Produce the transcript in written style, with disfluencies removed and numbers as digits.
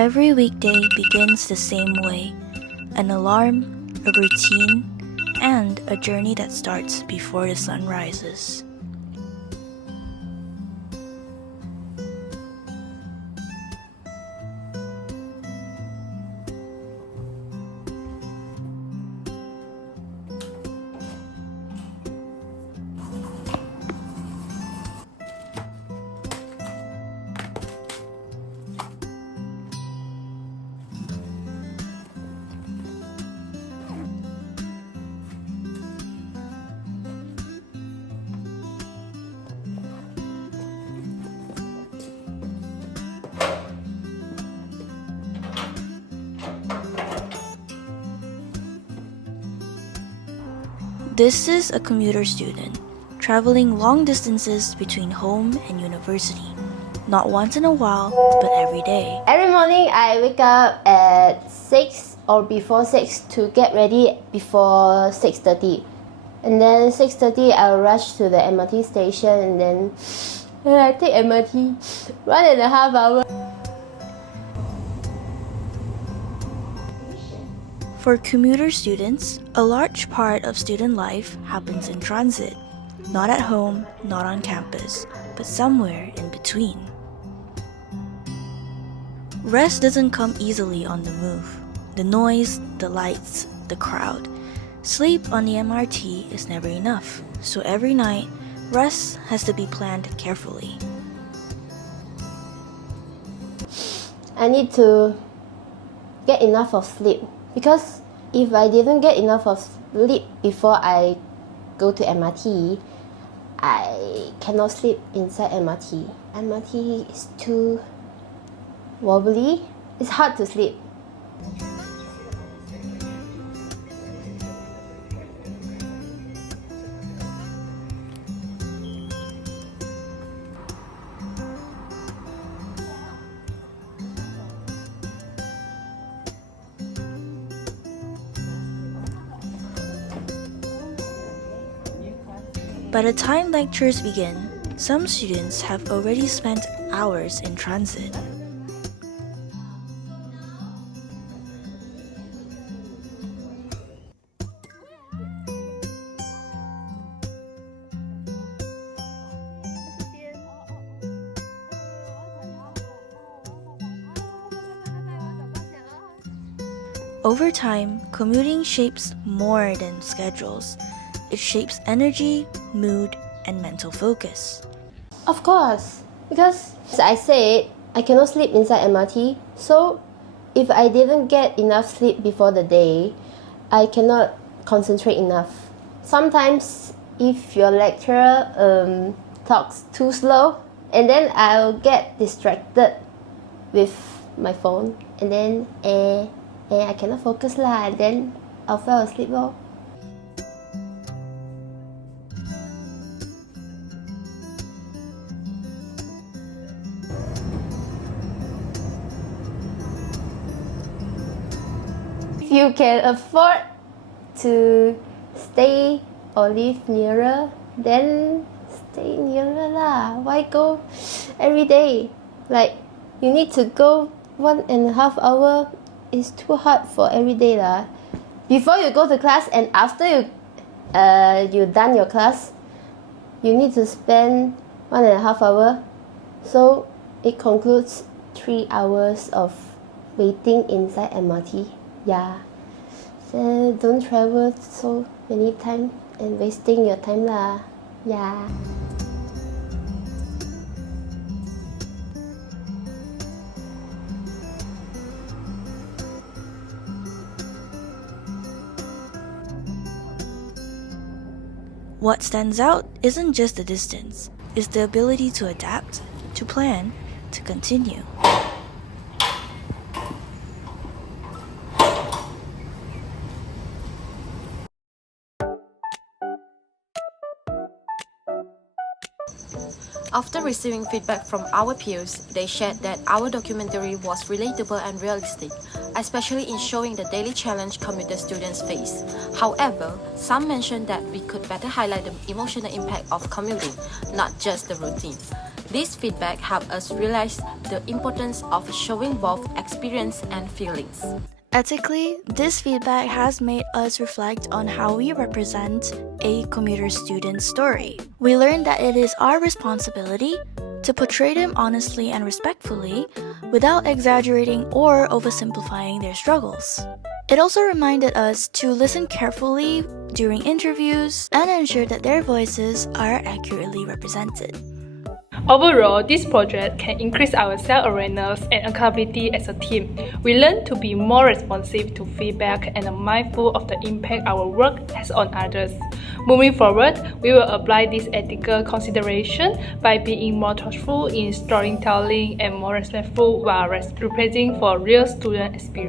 Every weekday begins the same way: an alarm, a routine, and a journey that starts before the sun rises. This is a commuter student, traveling long distances between home and university. Not once in a while, but every day. Every morning I wake up at 6 or before 6 to get ready before 6:30. And then 6:30 I'll rush to the MRT station and then I take MRT 1.5 hours. For commuter students, a large part of student life happens in transit. Not at home, not on campus, but somewhere in between. Rest doesn't come easily on the move. The noise, the lights, the crowd. Sleep on the MRT is never enough, so every night, rest has to be planned carefully. I need to get enough of sleep because if I didn't get enough of sleep before I go to MRT, I cannot sleep inside MRT. MRT is too wobbly. It's hard to sleep. By the time lectures begin, some students have already spent hours in transit. Over time, commuting shapes more than schedules. It shapes energy, mood, and mental focus. Of course, because as I said, I cannot sleep inside MRT. So if I didn't get enough sleep before the day, I cannot concentrate enough. Sometimes if your lecturer talks too slow, and then I'll get distracted with my phone, and then I cannot focus lah, and then I'll fall asleep lor. If you can afford to stay or live nearer, then stay nearer lah. Why go every day? Like, you need to go 1.5 hours. It's too hard for every day lah. Before you go to class and after you done your class, you need to spend 1.5 hours. So it concludes 3 hours of waiting inside MRT. Yeah. So don't travel so many times and wasting your time lah. Yeah. What stands out isn't just the distance, it's the ability to adapt, to plan, to continue. After receiving feedback from our peers, they shared that our documentary was relatable and realistic, especially in showing the daily challenge commuter students face. However, some mentioned that we could better highlight the emotional impact of commuting, not just the routine. This feedback helped us realize the importance of showing both experience and feelings. Ethically, this feedback has made us reflect on how we represent a commuter student's story. We learned that it is our responsibility to portray them honestly and respectfully without exaggerating or oversimplifying their struggles. It also reminded us to listen carefully during interviews and ensure that their voices are accurately represented. Overall, this project can increase our self-awareness and accountability as a team. We learn to be more responsive to feedback and mindful of the impact our work has on others. Moving forward, we will apply this ethical consideration by being more thoughtful in storytelling and more respectful while representing for real student experience.